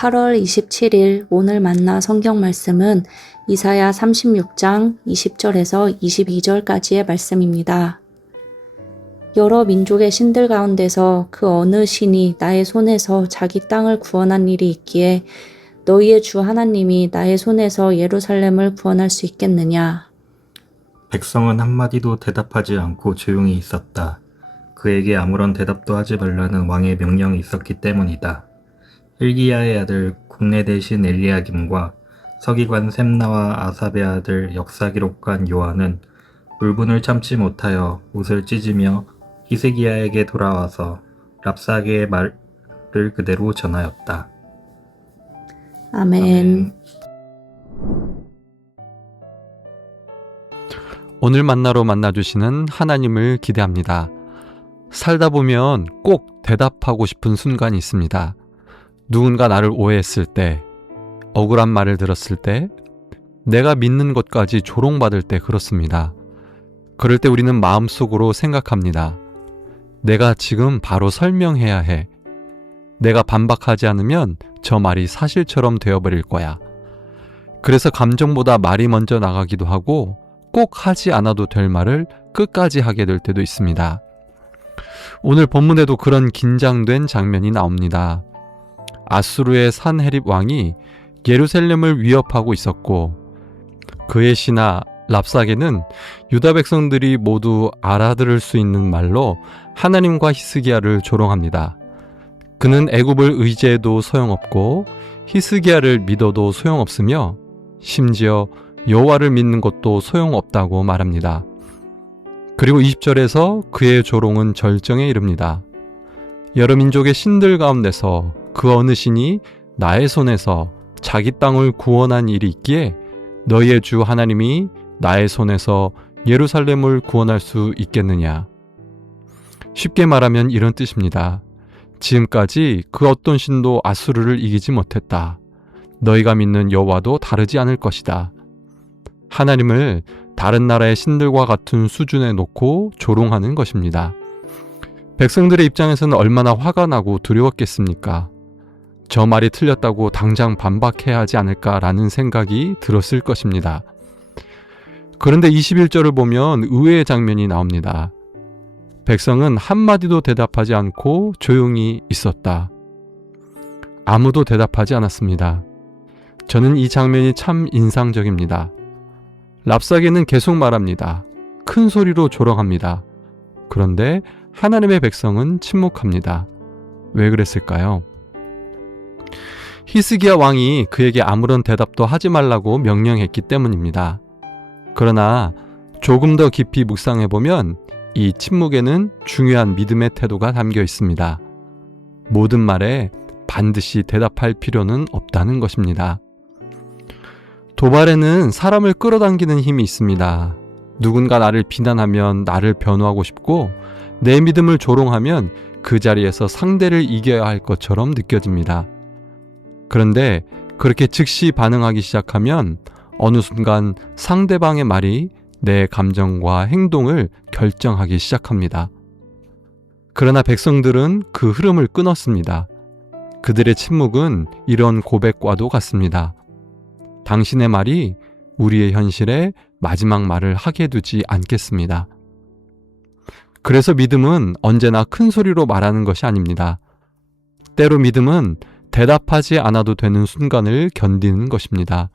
8월 27일 오늘 만나 성경 말씀은 이사야 36장 20절에서 22절까지의 말씀입니다. 여러 민족의 신들 가운데서 그 어느 신이 나의 손에서 자기 땅을 구원한 일이 있기에 너희의 주 하나님이 나의 손에서 예루살렘을 구원할 수 있겠느냐. 백성은 한마디도 대답하지 않고 조용히 있었다. 그에게 아무런 대답도 하지 말라는 왕의 명령이 있었기 때문이다. hil기야의 아들 국내 대신 엘리야김과 서기관 셈나와 아삽의 아들 역사기록관 요한은 울분을 참지 못하여 옷을 찢으며 히스기야에게 돌아와서 랍사게의 말을 그대로 전하였다. 아멘. 오늘 만나러 만나주시는 하나님을 기대합니다. 살다 보면 꼭 대답하고 싶은 순간이 있습니다. 누군가 나를 오해했을 때, 억울한 말을 들었을 때, 내가 믿는 것까지 조롱받을 때 그렇습니다. 그럴 때 우리는 마음속으로 생각합니다. 내가 지금 바로 설명해야 해. 내가 반박하지 않으면 저 말이 사실처럼 되어버릴 거야. 그래서 감정보다 말이 먼저 나가기도 하고 꼭 하지 않아도 될 말을 끝까지 하게 될 때도 있습니다. 오늘 본문에도 그런 긴장된 장면이 나옵니다. 아수르의 산헤립 왕이 예루살렘을 위협하고 있었고 그의 신하 랍사게는 유다 백성들이 모두 알아들을 수 있는 말로 하나님과 히스기야를 조롱합니다. 그는 애굽을 의지해도 소용없고 히스기야를 믿어도 소용없으며 심지어 여호와를 믿는 것도 소용없다고 말합니다. 그리고 20절에서 그의 조롱은 절정에 이릅니다. 여러 민족의 신들 가운데서 그 어느 신이 나의 손에서 자기 땅을 구원한 일이 있기에 너희의 주 하나님이 나의 손에서 예루살렘을 구원할 수 있겠느냐. 쉽게 말하면 이런 뜻입니다. 지금까지 그 어떤 신도 아수르를 이기지 못했다. 너희가 믿는 여호와도 다르지 않을 것이다. 하나님을 다른 나라의 신들과 같은 수준에 놓고 조롱하는 것입니다. 백성들의 입장에서는 얼마나 화가 나고 두려웠겠습니까? 저 말이 틀렸다고 당장 반박해야 하지 않을까라는 생각이 들었을 것입니다. 그런데 21절을 보면 의외의 장면이 나옵니다. 백성은 한마디도 대답하지 않고 조용히 있었다. 아무도 대답하지 않았습니다. 저는 이 장면이 참 인상적입니다. 랍사게는 계속 말합니다. 큰 소리로 조롱합니다. 그런데 하나님의 백성은 침묵합니다. 왜 그랬을까요? 히스기야 왕이 그에게 아무런 대답도 하지 말라고 명령했기 때문입니다. 그러나 조금 더 깊이 묵상해보면 이 침묵에는 중요한 믿음의 태도가 담겨 있습니다. 모든 말에 반드시 대답할 필요는 없다는 것입니다. 도발에는 사람을 끌어당기는 힘이 있습니다. 누군가 나를 비난하면 나를 변호하고 싶고 내 믿음을 조롱하면 그 자리에서 상대를 이겨야 할 것처럼 느껴집니다. 그런데 그렇게 즉시 반응하기 시작하면 어느 순간 상대방의 말이 내 감정과 행동을 결정하기 시작합니다. 그러나 백성들은 그 흐름을 끊었습니다. 그들의 침묵은 이런 고백과도 같습니다. 당신의 말이 우리의 현실에 마지막 말을 하게 두지 않겠습니다. 그래서 믿음은 언제나 큰 소리로 말하는 것이 아닙니다. 때로 믿음은 대답하지 않아도 되는 순간을 견디는 것입니다.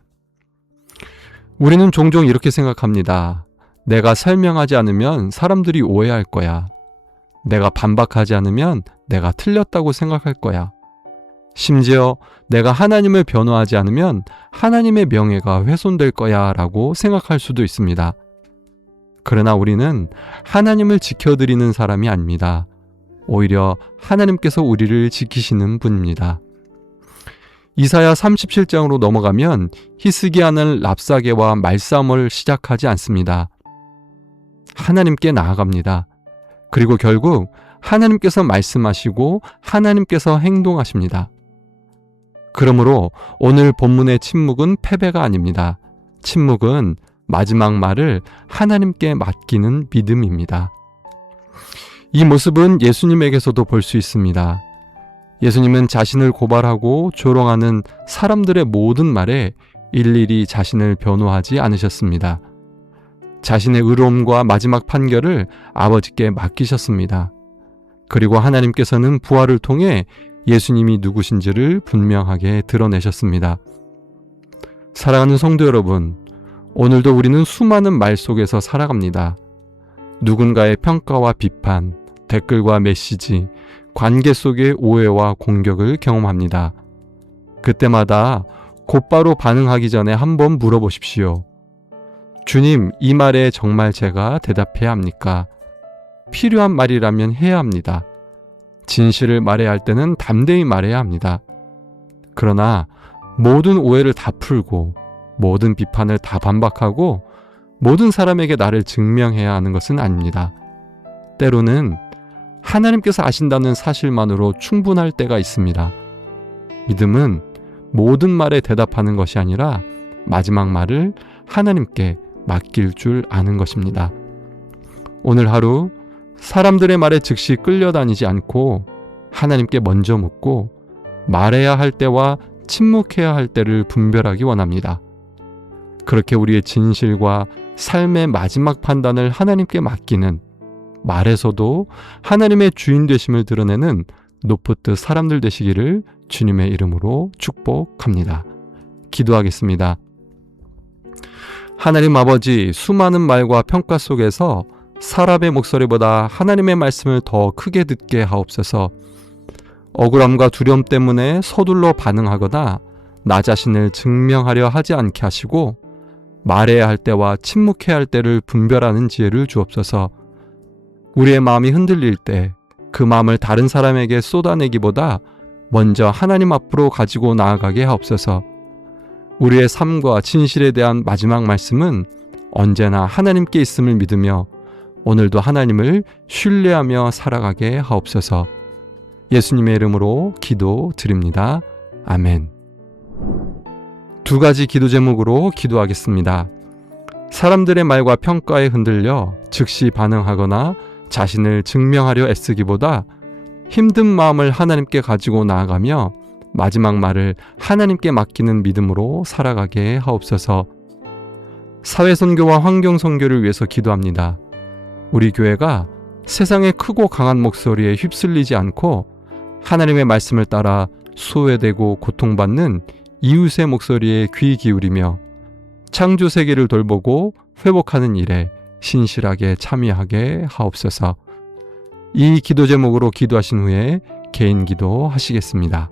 우리는 종종 이렇게 생각합니다. 내가 설명하지 않으면 사람들이 오해할 거야. 내가 반박하지 않으면 내가 틀렸다고 생각할 거야. 심지어 내가 하나님을 변호하지 않으면 하나님의 명예가 훼손될 거야 라고 생각할 수도 있습니다. 그러나 우리는 하나님을 지켜드리는 사람이 아닙니다. 오히려 하나님께서 우리를 지키시는 분입니다. 이사야 37장으로 넘어가면 히스기야는 랍사게와 말싸움을 시작하지 않습니다. 하나님께 나아갑니다. 그리고 결국 하나님께서 말씀하시고 하나님께서 행동하십니다. 그러므로 오늘 본문의 침묵은 패배가 아닙니다. 침묵은 마지막 말을 하나님께 맡기는 믿음입니다. 이 모습은 예수님에게서도 볼 수 있습니다. 예수님은 자신을 고발하고 조롱하는 사람들의 모든 말에 일일이 자신을 변호하지 않으셨습니다. 자신의 의로움과 마지막 판결을 아버지께 맡기셨습니다. 그리고 하나님께서는 부활을 통해 예수님이 누구신지를 분명하게 드러내셨습니다. 사랑하는 성도 여러분, 오늘도 우리는 수많은 말 속에서 살아갑니다. 누군가의 평가와 비판, 댓글과 메시지, 관계 속의 오해와 공격을 경험합니다. 그때마다 곧바로 반응하기 전에 한번 물어보십시오. 주님, 이 말에 정말 제가 대답해야 합니까? 필요한 말이라면 해야 합니다. 진실을 말해야 할 때는 담대히 말해야 합니다. 그러나 모든 오해를 다 풀고 모든 비판을 다 반박하고 모든 사람에게 나를 증명해야 하는 것은 아닙니다. 때로는 하나님께서 아신다는 사실만으로 충분할 때가 있습니다. 믿음은 모든 말에 대답하는 것이 아니라 마지막 말을 하나님께 맡길 줄 아는 것입니다. 오늘 하루 사람들의 말에 즉시 끌려다니지 않고 하나님께 먼저 묻고 말해야 할 때와 침묵해야 할 때를 분별하기 원합니다. 그렇게 우리의 진실과 삶의 마지막 판단을 하나님께 맡기는, 말에서도 하나님의 주인 되심을 드러내는 노프트 사람들 되시기를 주님의 이름으로 축복합니다. 기도하겠습니다. 하나님 아버지, 수많은 말과 평가 속에서 사람의 목소리보다 하나님의 말씀을 더 크게 듣게 하옵소서. 억울함과 두려움 때문에 서둘러 반응하거나 나 자신을 증명하려 하지 않게 하시고 말해야 할 때와 침묵해야 할 때를 분별하는 지혜를 주옵소서. 우리의 마음이 흔들릴 때 그 마음을 다른 사람에게 쏟아내기보다 먼저 하나님 앞으로 가지고 나아가게 하옵소서. 우리의 삶과 진실에 대한 마지막 말씀은 언제나 하나님께 있음을 믿으며 오늘도 하나님을 신뢰하며 살아가게 하옵소서. 예수님의 이름으로 기도드립니다. 아멘. 두 가지 기도 제목으로 기도하겠습니다. 사람들의 말과 평가에 흔들려 즉시 반응하거나 자신을 증명하려 애쓰기보다 힘든 마음을 하나님께 가지고 나아가며 마지막 말을 하나님께 맡기는 믿음으로 살아가게 하옵소서. 사회선교와 환경선교를 위해서 기도합니다. 우리 교회가 세상의 크고 강한 목소리에 휩쓸리지 않고 하나님의 말씀을 따라 소외되고 고통받는 이웃의 목소리에 귀 기울이며 창조 세계를 돌보고 회복하는 일에 신실하게 참여하게 하옵소서. 이 기도 제목으로 기도하신 후에 개인 기도 하시겠습니다.